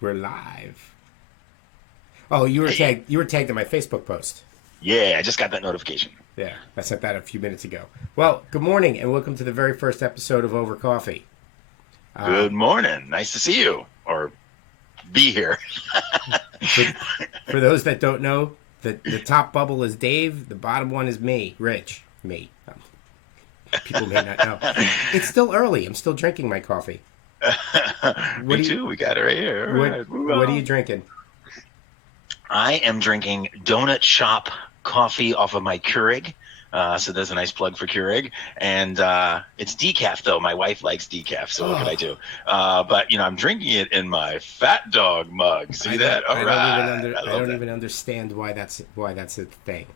We're live. Oh, you were Hey, tagged. You were tagged in my Facebook post. yeah, I just got that notification. Yeah, I sent that a few minutes ago. Well, good morning and welcome to the very first episode of Over Coffee. Good morning. Nice to see you or be here. For for those that don't know, the top bubble is Dave. The bottom one is me, Rich. Me. People may not know. It's still early. I'm still drinking my coffee. What Me do you too. We got it right here. All what right. What are you drinking? I am drinking Donut Shop coffee off of my Keurig. So there's a nice plug for Keurig. And it's decaf, though. My wife likes decaf, so what can I Oh, do? But, I'm drinking it in my Fat Dog mug. See that? All right. I I love don't that. even understand why that's a thing.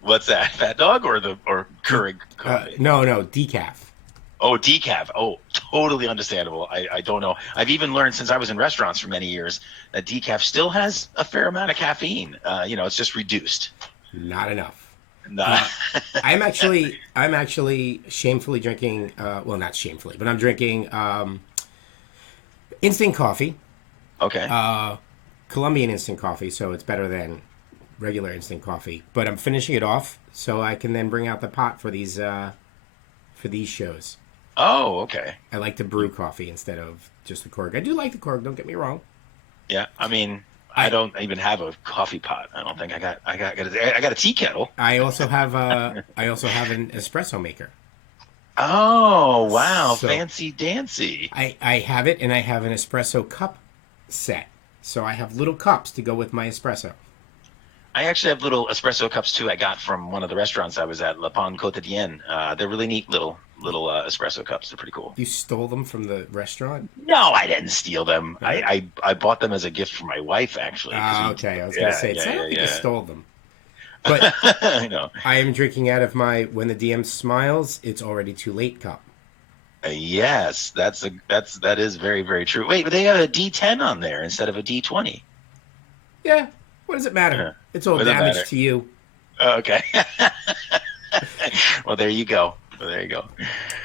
What's that? Fat Dog or Keurig coffee? No, decaf. Oh, decaf. Oh, totally understandable. I don't know. I've even learned since I was in restaurants for many years that decaf still has a fair amount of caffeine. It's just reduced. Not enough. Nah. Uh, I'm actually shamefully drinking. Well, not shamefully, but I'm drinking instant coffee, Okay. Colombian instant coffee. So it's better than regular instant coffee. But I'm finishing it off so I can then bring out the pot for these shows. Oh, okay. I like to brew coffee instead of just the Korg. I do like the Korg. Don't get me wrong. Yeah. I mean, I I don't even have a coffee pot. I don't think I got a tea kettle. I also have an espresso maker. Oh, wow. So Fancy dancy. I have it, and I have an espresso cup set. So I have little cups to go with my espresso. I actually have little espresso cups too. I got from one of the restaurants I was at, Le Pont Quotidien. They're really neat little espresso cups. They're pretty cool. You stole them from the restaurant? No, I didn't steal them. No? I bought them as a gift for my wife actually. Ah, okay. I was gonna Yeah, say it's yeah, I yeah, don't think you yeah. stole them, but I know. I am drinking out of my "When the DM Smiles, It's Already Too Late" cup. Yes, that is very very true. Wait, but they have a D10 on there instead of a D20. Yeah. What does it matter? Huh. It's all What does it damage matter? to you. Okay. Well, there you go. Well, there you go.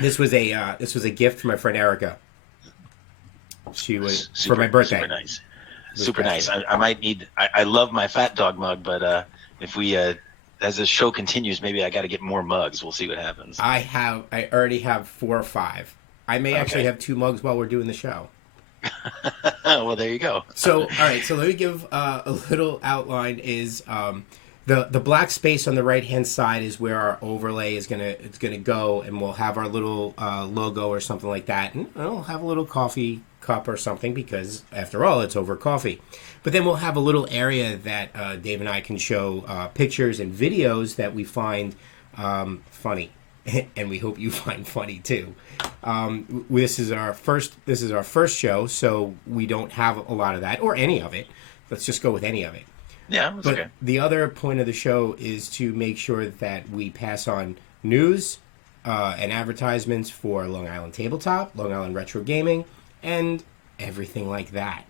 This was a gift from my friend Erica. She was for my Super super birthday nice. this Super past nice. year. I might need. I love my Fat Dog mug, but if we as the show continues, maybe I got to get more mugs. We'll see what happens. I already have 4 or 5. I may actually Okay. have 2 mugs while we're doing the show. Well, there you go. So, all right. So let me give a little outline. Is the black space on the right hand side is where our overlay is gonna go, and we'll have our little logo or something like that, and we'll have a little coffee cup or something because after all, it's over coffee. But then we'll have a little area that Dave and I can show pictures and videos that we find funny, and we hope you find funny too. This is our first show, so we don't have a lot of that or any of it. Let's just go with any of it. Yeah, that's But okay. the other point of the show is to make sure that we pass on news and advertisements for Long Island Tabletop, Long Island Retro Gaming, and everything like that.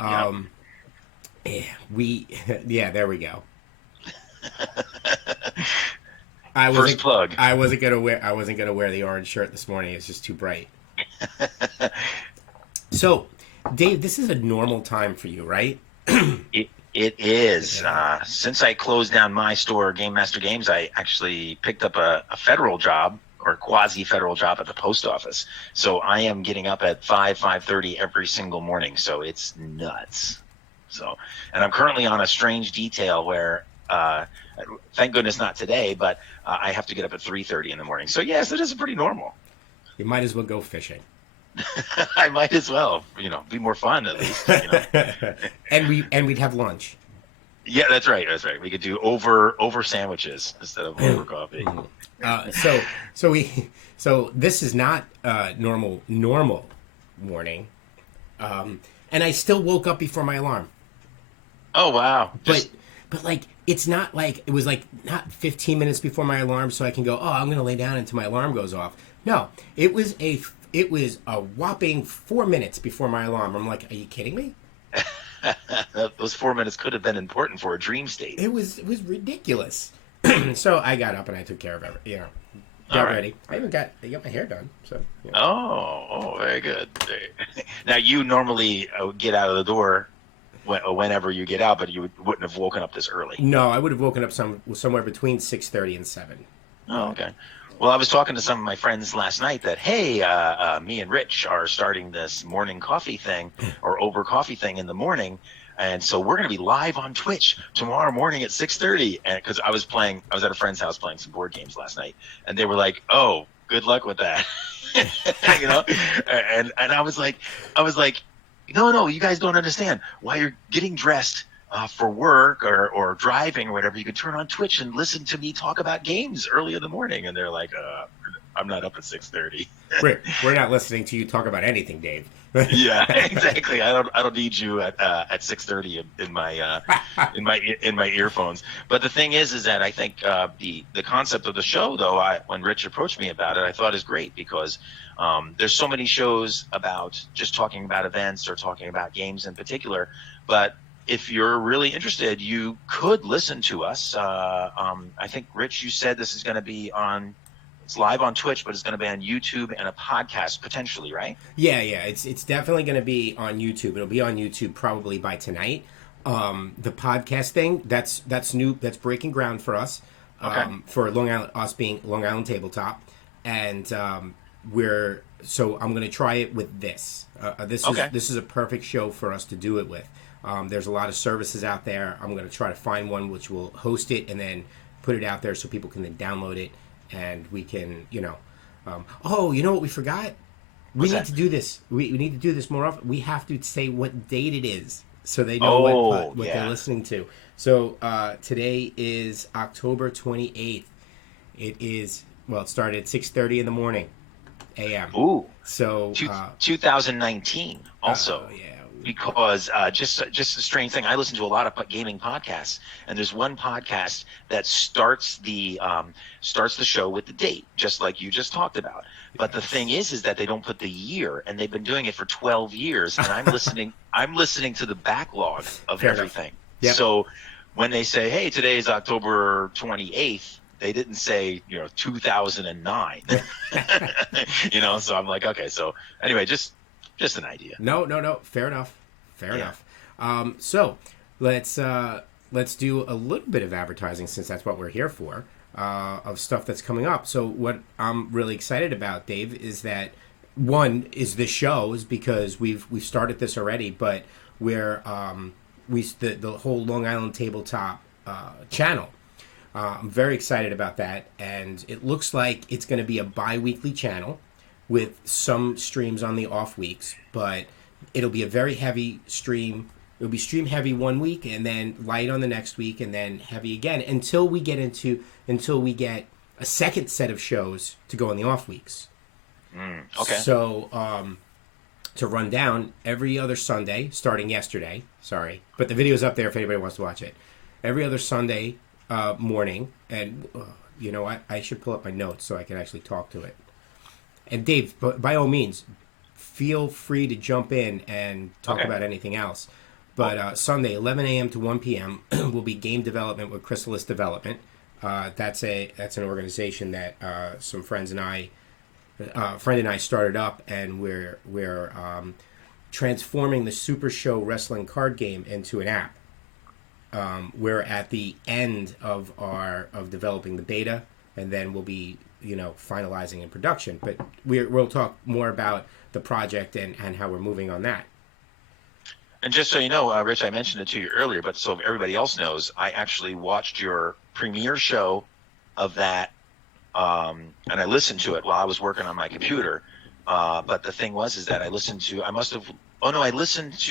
Yeah. Yeah, yeah, there we go. I First wasn't, plug. I wasn't gonna wear the orange shirt this morning. It's just too bright. So, Dave, this is a normal time for you, right? It is. Yeah. Since I closed down my store, Game Master Games, I actually picked up a federal job or quasi-federal job at the post office. So I am getting up at 5:30 every single morning. So it's nuts. So, and I'm currently on a strange detail where, thank goodness not today, but I have to get up at 3:30 in the morning. So yes, it is pretty normal. You might as well go fishing. I might as well, be more fun at least. and we'd have lunch. Yeah, that's right. That's right. We could do over sandwiches instead of over coffee. So this is not normal morning, and I still woke up before my alarm. Oh wow! But like it's not like it was like not 15 minutes before my alarm, so I can go. Oh, I'm gonna lay down until my alarm goes off. No, it was a whopping 4 minutes before my alarm. I'm like, are you kidding me? those 4 minutes could have been important for a dream state. It was ridiculous. So I got up and I took care of it. All About right. ready. I got my hair done. So yeah. Very good. Now you normally get out of the door whenever you get out, but you wouldn't have woken up this early. No, I would have woken up somewhere between 6:30 and 7. Oh, But okay. Well, I was talking to some of my friends last night that, hey, me and Rich are starting this morning coffee thing or over coffee thing in the morning. And so we're going to be live on Twitch tomorrow morning at 6:30. And because I was at a friend's house playing some board games last night, and they were like, oh, good luck with that. you know? And I was like, no, you guys don't understand. While you're getting dressed for work or driving or whatever, you can turn on Twitch and listen to me talk about games early in the morning. And they're like, I'm not up at 6:30. we're not listening to you talk about anything, Dave. Yeah, exactly. I don't need you at 6:30 in my earphones. But the thing is that I think the concept of the show, though, when Rich approached me about it, I thought is great because there's so many shows about just talking about events or talking about games in particular. But if you're really interested, you could listen to us. I think, Rich, you said this is going to be it's live on Twitch, but it's going to be on YouTube and a podcast potentially, right? Yeah, it's definitely going to be on YouTube. It'll be on YouTube probably by tonight. The podcast thing that's new. That's breaking ground for us. Okay. For Long Island, us being Long Island Tabletop, and I'm going to try it with this. Okay. This is a perfect show for us to do it with. There's a lot of services out there. I'm going to try to find one which will host it and then put it out there so people can then download it and we can, you know what we forgot? We What's need that? to do this. We need to do this more often. We have to say what date it is so they know what Yeah. they're listening to. So today is October 28th. It is, it started at 6:30 in the morning, a.m. Ooh, So 2019 also. yeah. Because just a strange thing, I listen to a lot of gaming podcasts, and there's one podcast that starts the show with the date, just like you just talked about. But the thing is that they don't put the year, and they've been doing it for 12 years, and I'm listening. I'm listening to the backlog of Fair enough. everything. Yep. So when they say, "Hey, today is October 28th," they didn't say 2009. So I'm like, okay. So anyway, just an idea. No. Fair enough. So let's do a little bit of advertising since that's what we're here for, of stuff that's coming up. So what I'm really excited about, Dave, is that one is the shows because we've started this already, but we're the whole Long Island Tabletop channel. I'm very excited about that, and it looks like it's going to be a bi-weekly channel with some streams on the off weeks, but it'll be a very heavy stream. It'll be stream heavy one week and then light on the next week and then heavy again until we get a second set of shows to go on the off weeks. Okay. So to run down every other Sunday, starting yesterday, but the video's up there if anybody wants to watch it. Every other Sunday morning, and I should pull up my notes so I can actually talk to it. And Dave, by all means, feel free to jump in and talk about anything else. But Sunday, 11 a.m. to 1 p.m. will be game development with Chrysalis Development. That's an organization that some friend and I started up, and we're transforming the Super Show wrestling card game into an app. We're at the end of developing the beta, and then we'll be finalizing in production. But we'll talk more about the project and how we're moving on that. And just so you know, Rich, I mentioned it to you earlier, but so everybody else knows, I actually watched your premiere show of that, and I listened to it while I was working on my computer. But the thing is that I listened to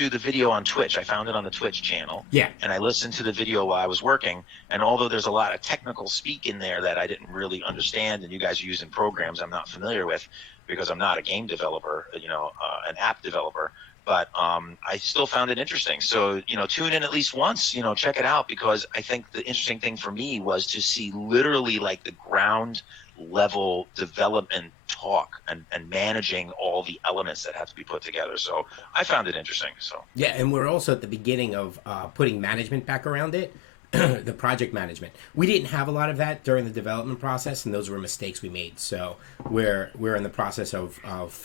the video on Twitch. I found it on the Twitch channel. Yeah. And I listened to the video while I was working. And although there's a lot of technical speak in there that I didn't really understand, and you guys are using programs I'm not familiar with because I'm not a game developer, an app developer, but I still found it interesting. So, tune in at least once, check it out, because I think the interesting thing for me was to see literally like the ground level development talk and managing all the elements that have to be put together. So I found it interesting. So yeah, and we're also at the beginning of putting management back around it. the project management. We didn't have a lot of that during the development process, and those were mistakes we made. So we're in the process of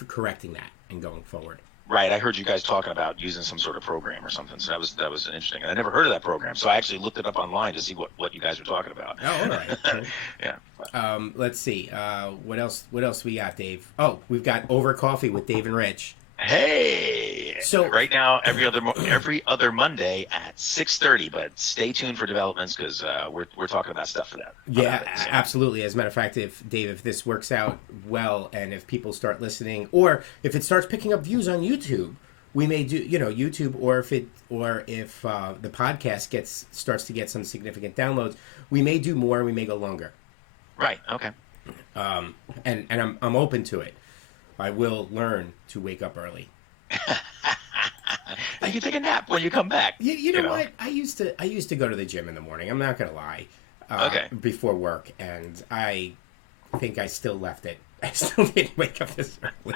correcting that and going forward. Right. I heard you guys talking about using some sort of program or something. So that was interesting. I never heard of that program. So I actually looked it up online to see what you guys were talking about. Oh, all right. Yeah. Let's see. What else we got, Dave? Oh, we've got Over Coffee with Dave and Rich. Hey. So right now, every other Monday at 6:30. But stay tuned for developments because we're talking about stuff for that. Yeah, absolutely. As a matter of fact, if this works out well, and if people start listening, or if it starts picking up views on YouTube, we may do YouTube, or if the podcast starts to get some significant downloads, we may do more. We may go longer. Right. Okay. And I'm open to it. I will learn to wake up early. You can take a nap when you come back. You know what? I used to go to the gym in the morning. I'm not gonna lie. Before work, and I think I still left it. I still didn't wake up this early.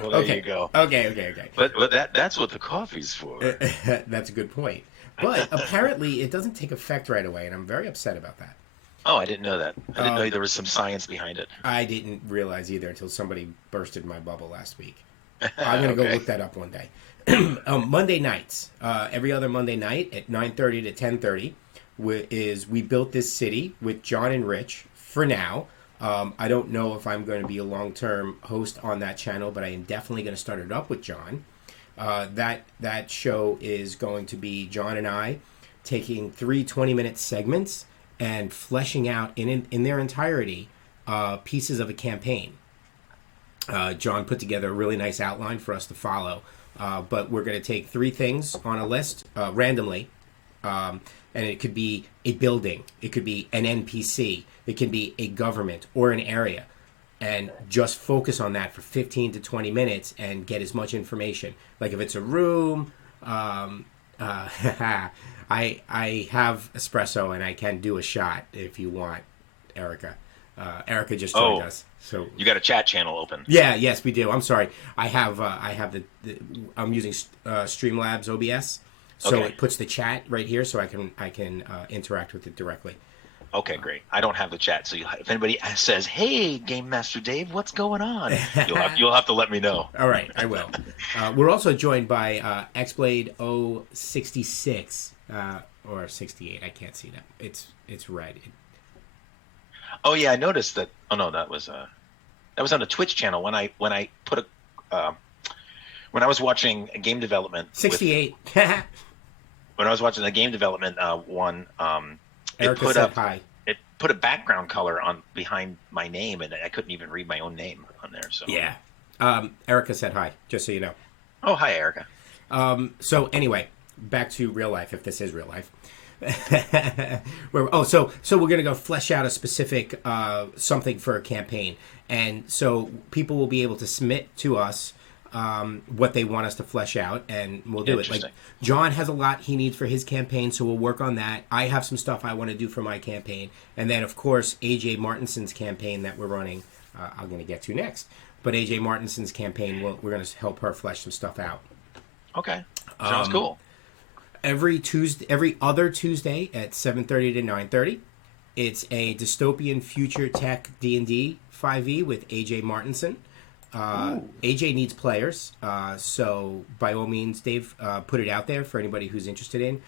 Well, there you go. Okay. But that's what the coffee's for. That's a good point. But apparently, it doesn't take effect right away, and I'm very upset about that. Oh, I didn't know that. I didn't know there was some science behind it. I didn't realize either until somebody bursted my bubble last week. I'm going to go look that up one day. Monday nights, every other Monday night at 9:30 to 10:30 is We Built This City with John and Rich for now. I don't know if I'm going to be a long-term host on that channel, but I am definitely going to start it up with John. That show is going to be John and I taking 3 20-minute segments and fleshing out in their entirety pieces of a campaign. John put together a really nice outline for us to follow, but we're going to take 3 things on a list randomly, and it could be a building, it could be an NPC, it can be a government or an area, and just focus on that for 15 to 20 minutes and get as much information. Like if it's a room, I have espresso and I can do a shot if you want, Erica. Erica just joined us. So you got a chat channel open? Yeah, yes, we do. I'm sorry. I have I'm using Streamlabs OBS, so it puts the chat right here, so I can interact with it directly. Okay, great. I don't have the chat, so if anybody says, "Hey, Game Master Dave, what's going on?" you'll have to let me know. All right, I will. We're also joined by Xblade 066 or 68. I can't see that. It's red. Oh yeah, I noticed that. Oh no, that was on the Twitch channel when I put when I was watching game development. 68. When I was watching the game development one, Erica said hi. It put a background color on behind my name, and I couldn't even read my own name on there. So yeah, Erica said hi, just so you know. Oh, hi, Erica. So anyway, back to real life, if this is real life. So we're gonna go flesh out a specific something for a campaign, and so people will be able to submit to us what they want us to flesh out, and we'll do it. Like John has a lot he needs for his campaign, so we'll work on that. I have some stuff I want to do for my campaign, and then of course AJ Martinson's campaign that we're running, I'm going to get to next. But AJ Martinson's campaign, we're going to help her flesh some stuff out. Okay, sounds cool. Every other Tuesday at 7:30 to 9:30, it's a dystopian future tech D&D 5e with AJ Martinson. AJ needs players, so by all means, Dave, put it out there for anybody who's interested in.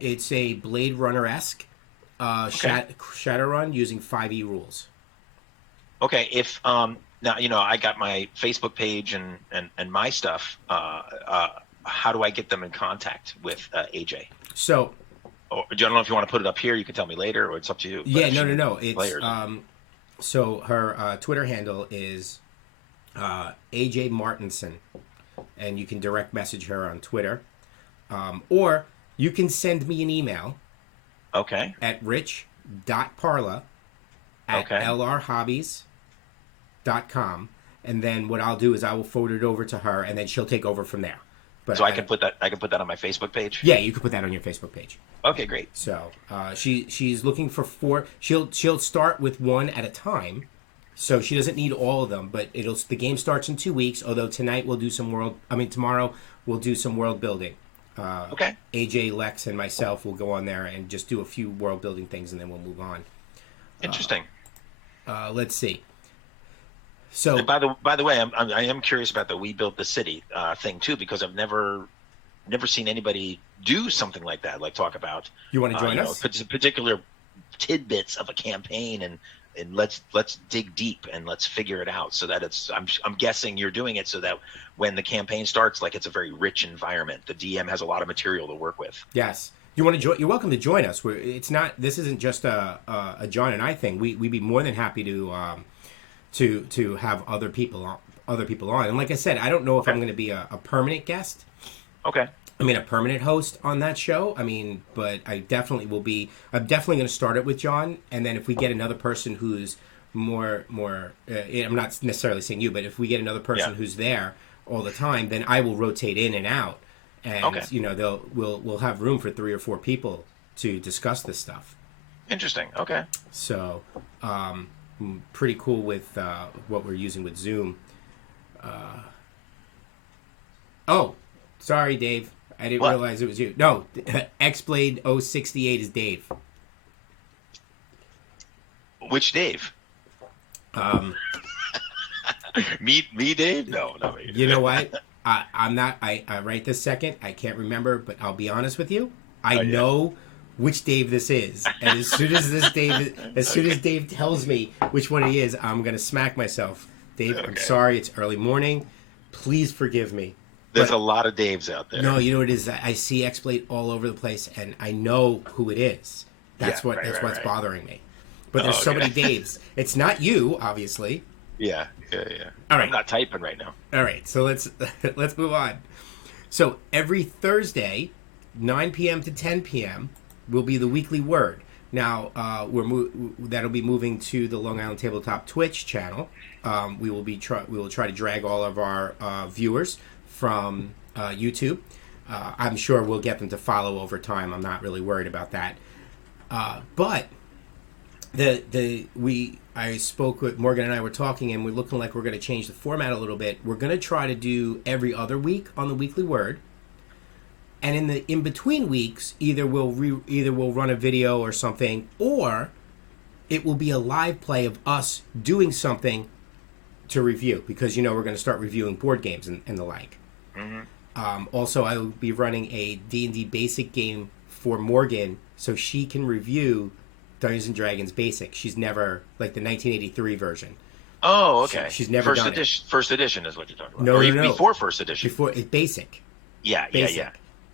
It's a Blade Runner-esque Shadowrun using 5e rules. Okay, if now I got my Facebook page and my stuff. How do I get them in contact with AJ? So, I don't know if you want to put it up here. You can tell me later, or it's up to you. Yeah, no. It's so her Twitter handle is AJ Martinson, and you can direct message her on Twitter, or you can send me an email. Okay. At rich.parla@lrhobbies.com, and then what I'll do is I will forward it over to her, and then she'll take over from there. But so I can put that on my Facebook page. Yeah, you can put that on your Facebook page. Okay, great. So she's looking for 4. She'll start with 1 at a time, so she doesn't need all of them. But the game starts in 2 weeks. Although tomorrow we'll do some world building. Okay. AJ, Lex, and myself will go on there and just do a few world building things, and then we'll move on. Interesting. Let's see. And So by the way, I am curious about the "We Built the City" thing too, because I've never seen anybody do something like that. Like talk about you want to join us? Particular tidbits of a campaign, and let's dig deep and let's figure it out, so that it's. I'm guessing you're doing it so that when the campaign starts, like it's a very rich environment. The DM has a lot of material to work with. Yes. You want to join? You're welcome to join us. It's not. This isn't just a John and I thing. We'd be more than happy to have other people on. And like I said, I don't know if I'm going to be a permanent guest. Okay. I mean, a permanent host on that show. I mean, but I definitely will be. I'm definitely going to start it with John, and then if we get another person who's more, I'm not necessarily saying you, but if we get another person who's there all the time, then I will rotate in and out, and we'll have room for 3 or 4 people to discuss this stuff. Interesting. Okay. So, pretty cool with what we're using with Zoom. Oh, sorry, Dave. I didn't realize it was you. No, Xblade 068 is Dave. Which Dave? Me, Dave? No, not me. You know what? I'm not. I right this second. I can't remember, but I'll be honest with you. I know which Dave this is, and as soon as as Dave tells me which one he is, I'm gonna smack myself. Dave, I'm sorry. It's early morning. Please forgive me. There's a lot of Daves out there. No, you know what it is? I see Xblade all over the place, and I know who it is. That's what's bothering me. But there's so many Daves. It's not you, obviously. Yeah. All right. I'm not typing right now. All right, so let's move on. So every Thursday, 9 p.m. to 10 p.m. will be the weekly word. Now that'll be moving to the Long Island Tabletop Twitch channel. We will try to drag all of our viewers from YouTube. I'm sure we'll get them to follow over time. I'm not really worried about that. But I spoke with Morgan and I were talking, and we're looking like we're going to change the format a little bit. We're going to try to do every other week on the weekly word, and in the in between weeks, either we'll run a video or something, or it will be a live play of us doing something to review, because we're going to start reviewing board games and the like. Mm-hmm. Also, I will be running a D&D basic game for Morgan, so she can review Dungeons and Dragons Basic. She's never, like, the 1983 version. Oh, okay. She's never done it. First edition is what you're talking about. No, no. Before first edition. Before it's basic. Yeah.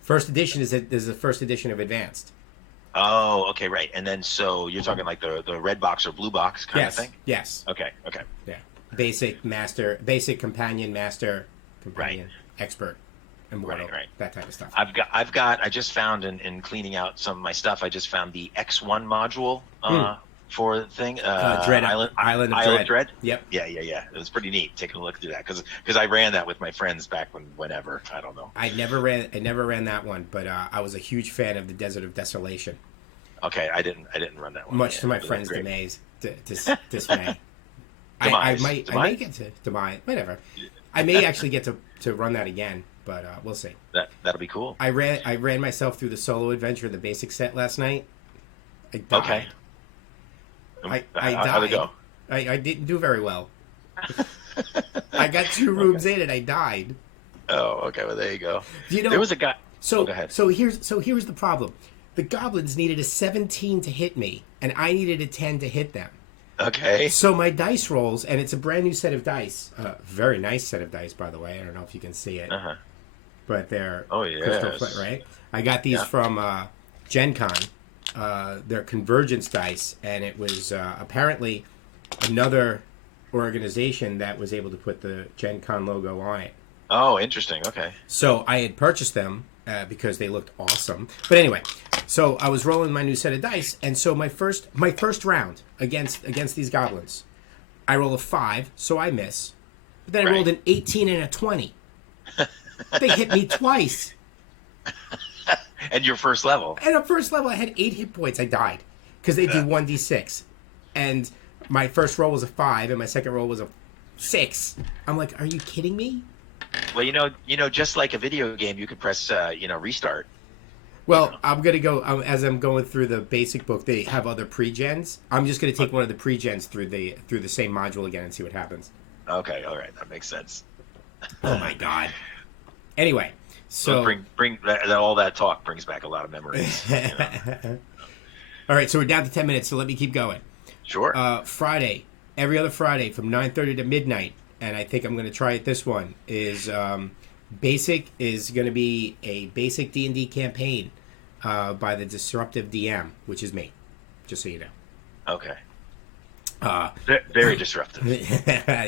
First edition is the first edition of Advanced. Oh, okay, right. And then so you're talking like the red box or blue box kind of thing? Yes. Okay. Yeah. Basic, master, basic, companion, master, companion, expert, immortal, that type of stuff. I just found in cleaning out some of my stuff, I just found the X1 module for the thing. Dread Island of Dread. Yep. Yeah. It was pretty neat taking a look through that because I ran that with my friends back whenever. I don't know. I never ran that one, but I was a huge fan of the Desert of Desolation. Okay, I didn't run that one. Much to my friends' dismay. I may get to buy whatever. I may actually get to run that again, but we'll see. That'll be cool. I ran myself through the solo adventure of the basic set last night. I died. Okay. I died. How'd it go? I didn't do very well. I got 2 rooms in and I died. Oh, okay. Well, there you go. There was a guy. So go ahead. So here's the problem. The goblins needed a 17 to hit me, and I needed a 10 to hit them. Okay. So my dice rolls, and it's a brand new set of dice. Very nice set of dice, by the way. I don't know if you can see it. Uh-huh. But they're crystal clear, right? I got these from Gen Con. They're Convergence dice, and it was apparently another organization that was able to put the Gen Con logo on it. Oh, interesting. Okay. So I had purchased them because they looked awesome. But anyway, so I was rolling my new set of dice, and so my first round against these goblins, I roll a 5, so I miss. But then I rolled an 18 and a 20. They hit me twice. And your first level. And at first level, I had 8 hit points. I died because they do 1d6, and my first roll was a 5, and my second roll was a 6. I'm like, are you kidding me? Well, just like a video game, you could press, restart. You Well, know. I'm gonna go as I'm going through the basic book. They have other pre-gens. I'm just gonna take one of the pre-gens through the same module again and see what happens. Okay, all right, that makes sense. Oh my god. Anyway, Well, so all that talk brings back a lot of memories. all right, so we're down to 10 minutes. So let me keep going. Sure. Friday, every other Friday from 9:30 to midnight, and I think I'm gonna try it. This one is basic is gonna be a basic D&D campaign by the Disruptive DM, which is me. Just so you know. Okay. Uh, Very disruptive.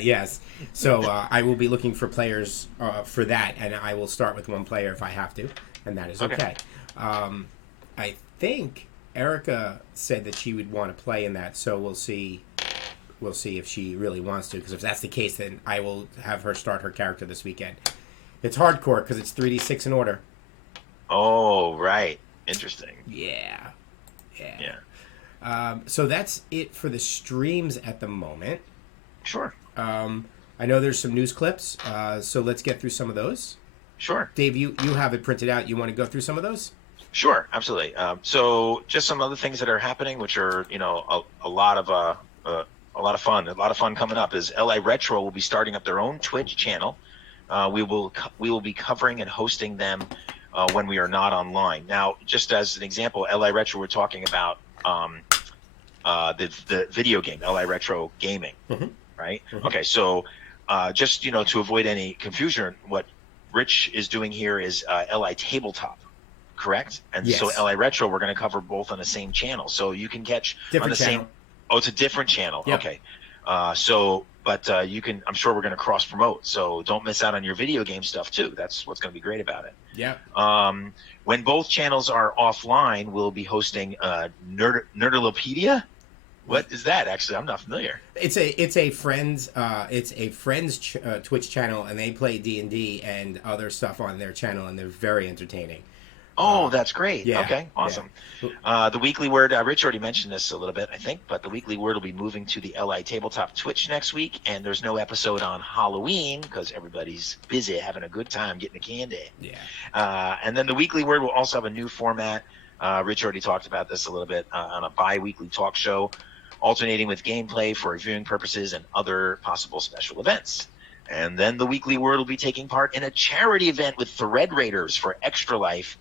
yes. So I will be looking for players for that, and I will start with one player if I have to, and that is okay. I think Erica said that she would want to play in that, so we'll see. We'll see if she really wants to, because if that's the case, then I will have her start her character this weekend. It's hardcore because it's 3d6 in order. Oh, right. Interesting. Yeah. Yeah. So that's it for the streams at the moment. Sure. I know there's some news clips, so let's get through some of those. Sure. Dave, you have it printed out. You want to go through some of those? Sure. Absolutely. So just some other things that are happening, which are a lot of fun. A lot of fun coming up is LA Retro will be starting up their own Twitch channel. We will be covering and hosting them when we are not online. Now, just as an example, LA Retro, we're talking about the video game, LA Retro Gaming, right? Mhm. Okay, so just to avoid any confusion, what Rich is doing here is LI Tabletop, correct? And Yes. so LI Retro, we're going to cover both on the same channel, so you can catch Different on the channel. same. Oh, it's a different channel. Yep. Okay. But you can. I'm sure we're going to cross promote, so don't miss out on your video game stuff too. That's what's going to be great about it. Yeah. When both channels are offline, we'll be hosting Nerdalopedia. What is that? Actually, I'm not familiar. It's a friend's Twitch channel, and they play D&D and other stuff on their channel, and they're very entertaining. Oh, that's great. Yeah, Okay, awesome. yeah. The weekly word, Rich already mentioned this a little bit, I think, but the weekly word will be moving to the LI Tabletop Twitch next week, and there's no episode on Halloween because everybody's busy having a good time getting the candy. Yeah. And then the weekly word will also have a new format. Rich already talked about this a little bit on a bi-weekly talk show, alternating with gameplay for reviewing purposes and other possible special events. And then the weekly word will be taking part in a charity event with Thread Raiders for Extra Life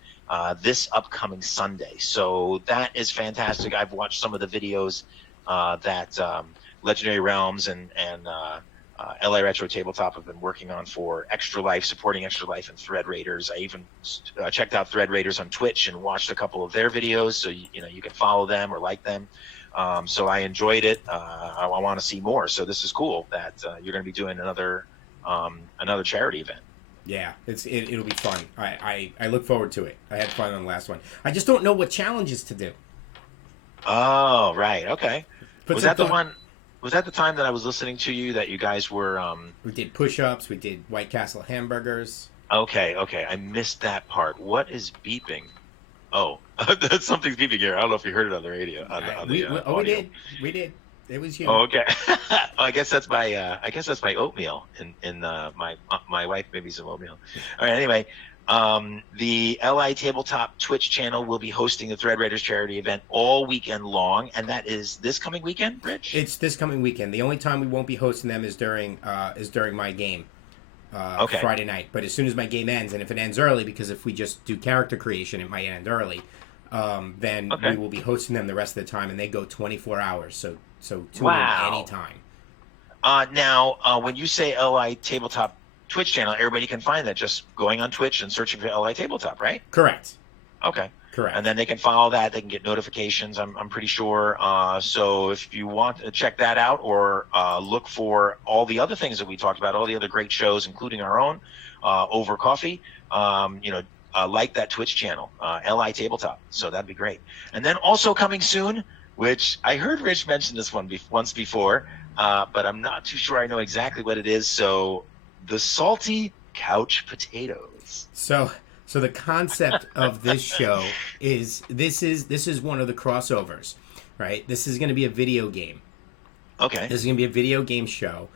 this upcoming Sunday. So that is fantastic. I've watched some of the videos that Legendary Realms and LA Retro Tabletop have been working on for Extra Life, supporting Extra Life and Thread Raiders. I even checked out Thread Raiders on Twitch and watched a couple of their videos, so you can follow them or like them. So I enjoyed it. I want to see more. So this is cool that you're going to be doing another charity event. Yeah, it'll be fun. I look forward to it. I had fun on the last one. I just don't know what challenges to do. Oh, right. Okay. Put Was some that the thought- one? Was that the time that I was listening to you that you guys were? We did push-ups. We did White Castle hamburgers. Okay. I missed that part. What is beeping? Oh, something's beeping here. I don't know if you heard it on the radio. We audio. did. We did. It was you. Oh, okay. I guess that's my oatmeal. In my wife made me some oatmeal. All right. Anyway, the LI Tabletop Twitch channel will be hosting the Thread Raiders charity event all weekend long, and that is this coming weekend, Rich. It's this coming weekend. The only time we won't be hosting them is during my game, Okay. Friday night. But as soon as my game ends, and if it ends early, because if we just do character creation, it might end early. Then Okay. we will be hosting them the rest of the time, and they go 24 hours. So tune Wow. in anytime. Now, when you say LI Tabletop Twitch channel, everybody can find that just going on Twitch and searching for LI Tabletop, right? Correct. Okay. Correct. And then they can follow that. They can get notifications. I'm pretty sure. So if you want to check that out or look for all the other things that we talked about, all the other great shows, including our own over coffee, like that Twitch channel, LI Tabletop. So that'd be great. And then also coming soon, which I heard Rich mention this one once before, but I'm not too sure I know exactly what it is. So the salty couch potatoes. So the concept of this show is this is one of the crossovers, right? This is going to be a video game. Okay. This is going to be a video game show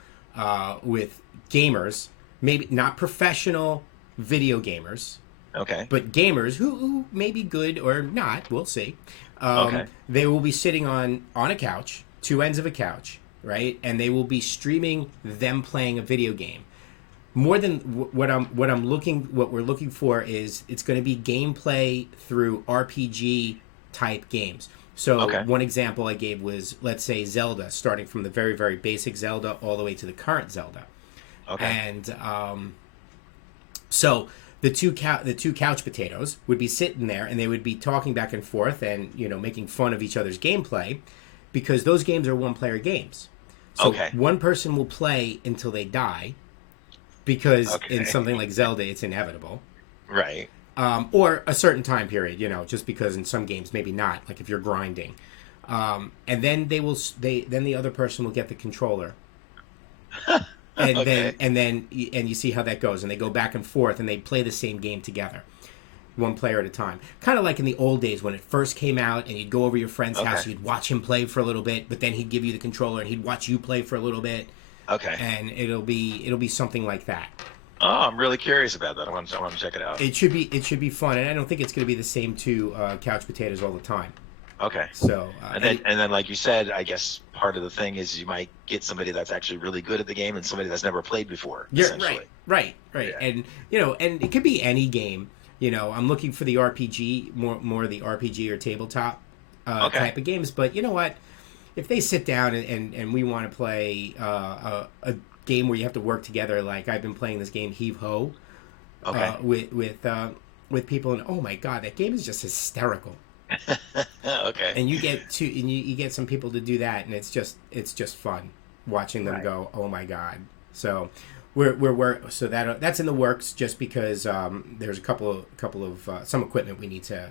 with gamers, maybe not professional video gamers, Okay. but gamers who may be good or not, we'll see. Okay. They will be sitting on a couch, two ends of a couch, right? And they will be streaming them playing a video game. More than what we're looking for is it's going to be gameplay through RPG type games. So Okay. one example I gave was, let's say, Zelda, starting from the very, very basic Zelda all the way to the current Zelda. Okay. And so the two couch potatoes would be sitting there, and they would be talking back and forth, and making fun of each other's gameplay, because those games are one player games. So Okay. one person will play until they die, because Okay. in something like Zelda, it's inevitable. Right. Or a certain time period, just because in some games maybe not, like if you're grinding, and then then the other person will get the controller, and Okay. then you see how that goes, and they go back and forth, and they play the same game together, one player at a time, kind of like in the old days when it first came out, and you'd go over your friend's Okay. house, you'd watch him play for a little bit, but then he'd give you the controller, and he'd watch you play for a little bit, Okay. and it'll be something like that. Oh, I'm really curious about that. I want to check it out. It should be fun, and I don't think it's going to be the same two couch potatoes all the time. Okay. So And then, like you said, I guess part of the thing is you might get somebody that's actually really good at the game and somebody that's never played before. you're Essentially. right, Yeah. and and it could be any game. I'm looking for the RPG, more the RPG or tabletop Okay. type of games. But you know what? If they sit down and we want to play a game where you have to work together, like I've been playing this game Heave Ho, Okay. with people, and oh my god, that game is just hysterical. Okay. And you get some people to do that, and it's just fun watching them Right. go, oh my god. So so that's in the works, just because there's a couple of some equipment we need to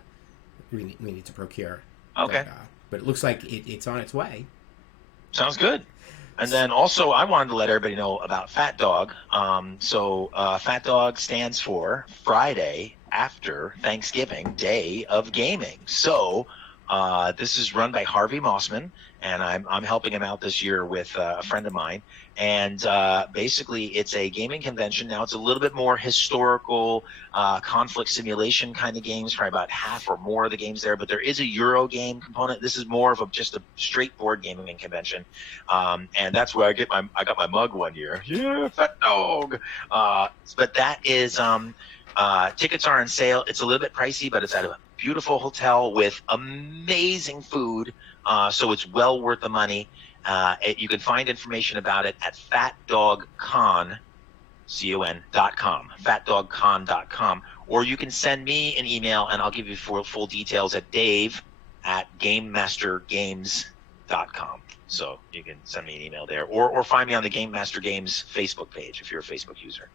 procure. Okay. But it looks like it's on its way. Sounds good. And then also, I wanted to let everybody know about Fat Dog. So Fat Dog stands for Friday After Thanksgiving Day of Gaming. So this is run by Harvey Mossman, and I'm helping him out this year with a friend of mine. And basically, it's a gaming convention. Now, it's a little bit more historical, conflict simulation kind of games, probably about half or more of the games there. But there is a Euro game component. This is more of just a straight board gaming convention, and that's where I got my mug one year. Yeah, Fat Dog. But that is tickets are on sale. It's a little bit pricey, but it's at a beautiful hotel with amazing food, so it's well worth the money. You can find information about it at fatdogcon.com, fatdogcon.com, or you can send me an email and I'll give you full details at dave@gamemastergames.com. So you can send me an email there, or find me on the Game Master Games Facebook page if you're a Facebook user.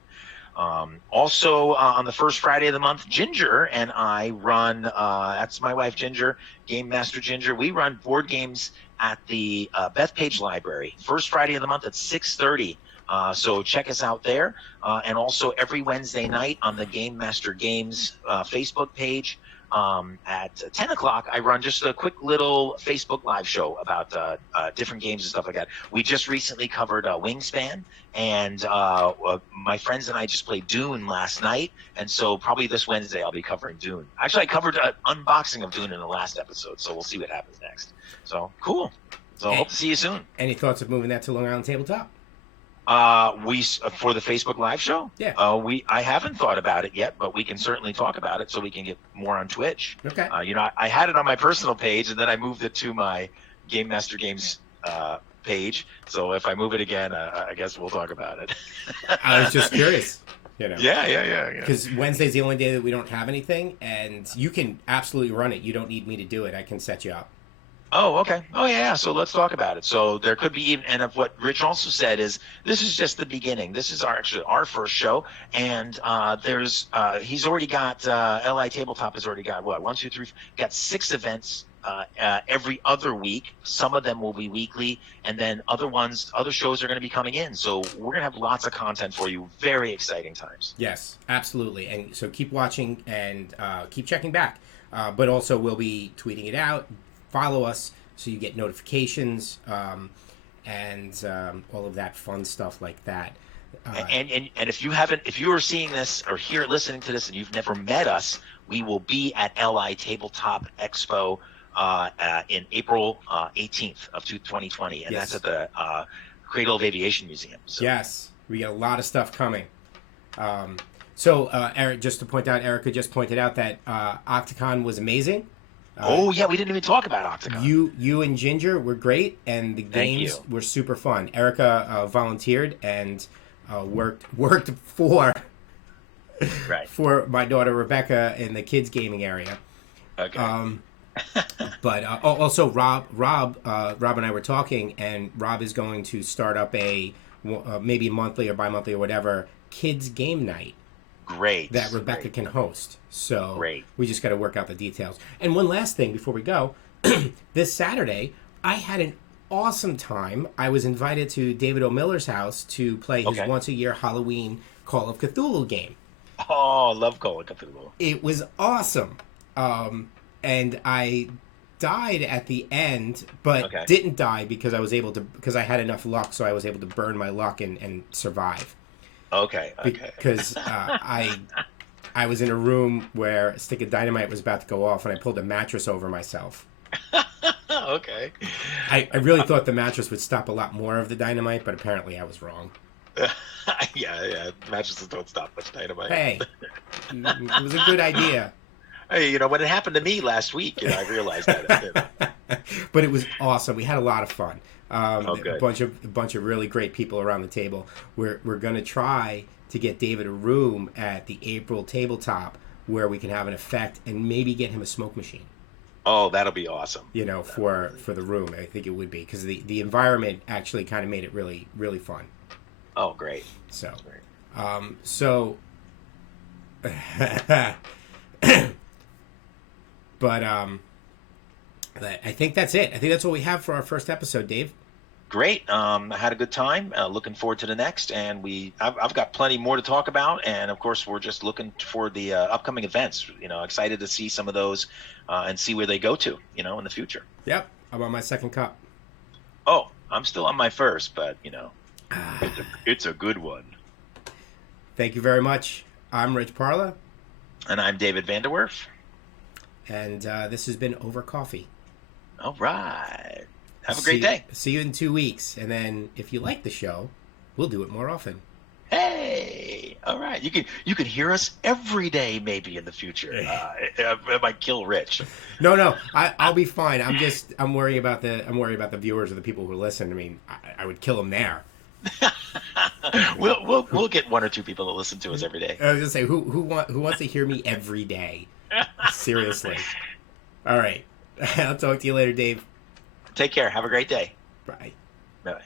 Also, on the first Friday of the month, Ginger and I run, that's my wife Ginger, Game Master Ginger. We run board games at the Bethpage Library, first Friday of the month at 6:30. So check us out there. And also every Wednesday night on the Game Master Games Facebook page, at 10 o'clock, I run just a quick little Facebook live show about different games and stuff like that. We just recently covered Wingspan, and my friends and I just played Dune last night, and so probably this Wednesday I'll be covering Dune. Actually, I covered an unboxing of Dune in the last episode, so we'll see what happens next. So, cool. So, hope to see you soon. Any thoughts of moving that to Long Island Tabletop? For the Facebook Live show? Yeah. I haven't thought about it yet, but we can certainly talk about it so we can get more on Twitch. Okay. I had it on my personal page, and then I moved it to my Game Master Games page. So if I move it again, I guess we'll talk about it. I was just curious. Yeah. Because Wednesday's the only day that we don't have anything, and you can absolutely run it. You don't need me to do it. I can set you up. Oh, okay. Oh, yeah. So let's talk about it. So there could be even, and of what Rich also said is this is just the beginning. This is our first show, and he's already got LI Tabletop has already got what 1, 2, 3, got 6 events every other week. Some of them will be weekly, and then other shows are going to be coming in. So we're going to have lots of content for you. Very exciting times. Yes, absolutely. And so keep watching and keep checking back. But also we'll be tweeting it out. Follow us so you get notifications and all of that fun stuff like that. And if you are seeing this or listening to this, and you've never met us, we will be at LI Tabletop Expo in April 18th of 2020, and Yes. that's at the Cradle of Aviation Museum. So. Yes, we got a lot of stuff coming. So, Eric, just to point out, Erica just pointed out that Octacon was amazing. Oh yeah, we didn't even talk about Octagon. You and Ginger were great, and the Thank games you. were super fun. Erica volunteered and worked for Right. for my daughter Rebecca in the kids gaming area. Okay. But also Rob and I were talking, and Rob is going to start up a maybe monthly or bi-monthly or whatever kids game night Great. that Rebecca Great. can host. So Great. we just got to work out the details. And one last thing before we go, this Saturday I had an awesome time. I was invited to David O'Miller's house to play his Okay. once a year Halloween Call of Cthulhu game. Oh, love Call of Cthulhu. It was awesome. And I died at the end, but Okay. didn't die because I had enough luck, so I was able to burn my luck and survive. Okay. Okay. Because I was in a room where a stick of dynamite was about to go off, and I pulled a mattress over myself. Okay. I really thought the mattress would stop a lot more of the dynamite, but apparently I was wrong. Yeah. Mattresses don't stop much dynamite. Hey, it was a good idea. Hey, when it happened to me last week, I realized that. But it was awesome. We had a lot of fun. good. A bunch of really great people around the table. We're gonna try to get David a room at the April tabletop where we can have an effect and maybe get him a smoke machine. Oh, that'll be awesome. For the room, I think it would be because the environment actually kind of made it really really fun. Oh, great. So, Great. But I think that's it. I think that's what we have for our first episode, Dave. Great. I had a good time. Looking forward to the next, and I've got plenty more to talk about, and of course we're just looking for the upcoming events. Excited to see some of those and see where they go to. In the future. Yep, I'm on my second cup. Oh, I'm still on my first, but it's a good one. Thank you very much. I'm Rich Parla, And I'm David Vanderwerf. and this has been Over Coffee. All right. Have a great day. See you in 2 weeks, and then if you like the show, we'll do it more often. Hey, all right. You can hear us every day, maybe in the future. It might kill Rich. No, I'll be fine. I'm worried about the viewers or the people who listen. I mean, I would kill them there. We'll get one or two people to listen to us every day. I was gonna say who wants to hear me every day? Seriously. All right. I'll talk to you later, Dave. Take care. Have a great day. Bye. Bye.